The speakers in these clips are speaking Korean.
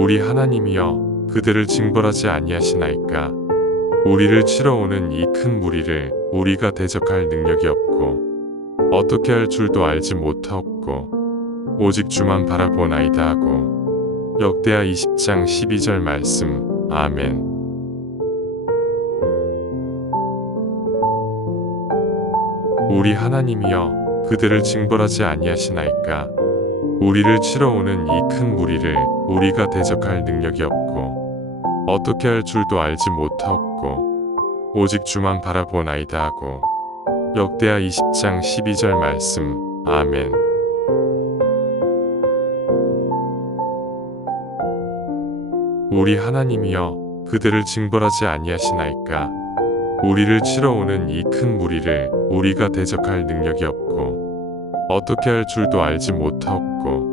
우리 하나님이여 그들을 징벌하지 아니하시나이까? 우리를 치러 오는 이 큰 무리를 우리가 대적할 능력이 없고 어떻게 할 줄도 알지 못하옵고 오직 주만 바라보나이다 하고 역대하 20장 12절 말씀 아멘. 우리 하나님이여 그들을 징벌하지 아니하시나이까? 우리를 치러 오는 이 큰 무리를 우리가 대적할 능력이 없고 어떻게 할 줄도 알지 못하옵고 오직 주만 바라보나이다 하고 역대하 20장 12절 말씀. 아멘. 우리 하나님이여 그들을 징벌하지 아니하시나이까? 우리를 치러 오는 이 큰 무리를 우리가 대적할 능력이 없고 어떻게 할 줄도 알지 못하옵고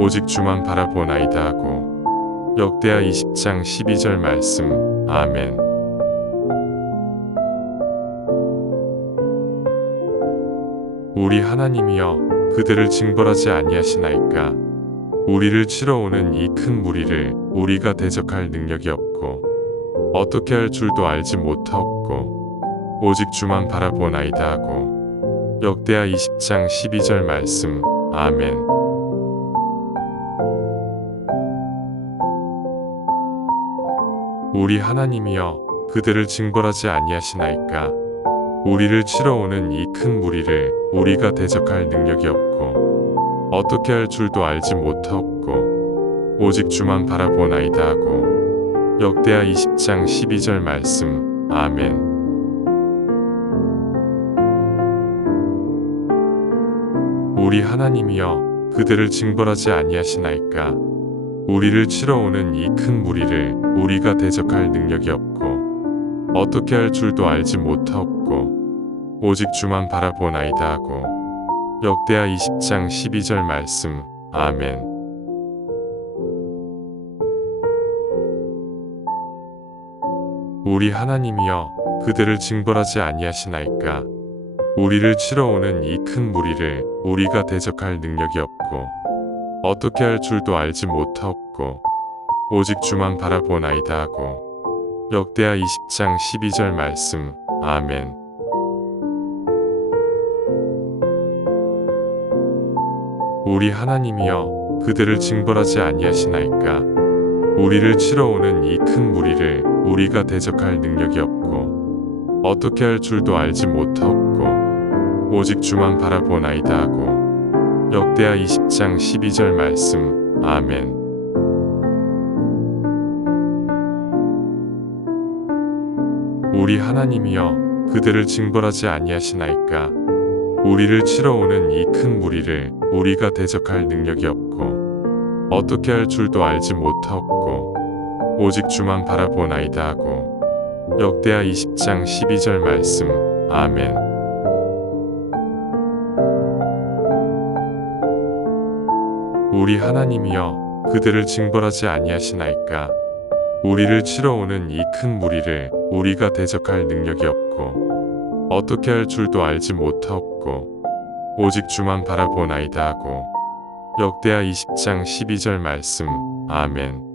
오직 주만 바라보나이다 하고 역대하 20장 12절 말씀. 아멘. 우리 하나님이여 그들을 징벌하지 아니하시나이까? 우리를 치러 오는 이 큰 무리를 우리가 대적할 능력이 없고 어떻게 할 줄도 알지 못하옵고 오직 주만 바라보나이다 하고 역대하 20장 12절 말씀. 아멘 우리 하나님이여 그들을 징벌하지 아니하시나이까? 우리를 치러 오는 이 큰 무리를 우리가 대적할 능력이 없고 어떻게 할 줄도 알지 못하옵고 오직 주만 바라보나이다 하고 역대하 20장 12절 말씀. 아멘. 우리 하나님이여 그들을 징벌하지 아니하시나이까 우리를 치러 오는 이 큰 무리를 우리가 대적할 능력이 없고 어떻게 할 줄도 알지 못하옵고 오직 주만 바라보나이다 하고 역대하 20장 12절 말씀. 아멘. 우리 하나님이여 그들을 징벌하지 아니하시나이까? 우리를 치러 오는 이 큰 무리를 우리가 대적할 능력이 없고 어떻게 할 줄도 알지 못하옵고 오직 주만 바라보나이다 하고 역대하 20장 12절 말씀. 아멘. 우리 하나님이여 그들을 징벌하지 아니하시나이까? 우리를 치러 오는 이 큰 무리를 우리가 대적할 능력이 없고 어떻게 할 줄도 알지 못하옵고 오직 주만 바라보나이다 하고 역대하 20장 12절 말씀. 아멘. 우리 하나님이여 그들을 징벌하지 아니하시나이까? 우리를 치러 오는 이 큰 무리를 우리가 대적할 능력이 없고 어떻게 할 줄도 알지 못하옵고 오직 주만 바라보나이다 하고 역대하 20장 12절 말씀. 아멘 우리 하나님이여 그들을 징벌하지 아니하시나이까? 우리를 치러 오는 이 큰 무리를 우리가 대적할 능력이 없고 어떻게 할 줄도 알지 못하옵고 오직 주만 바라보나이다 하고 역대하 20장 12절 말씀. 아멘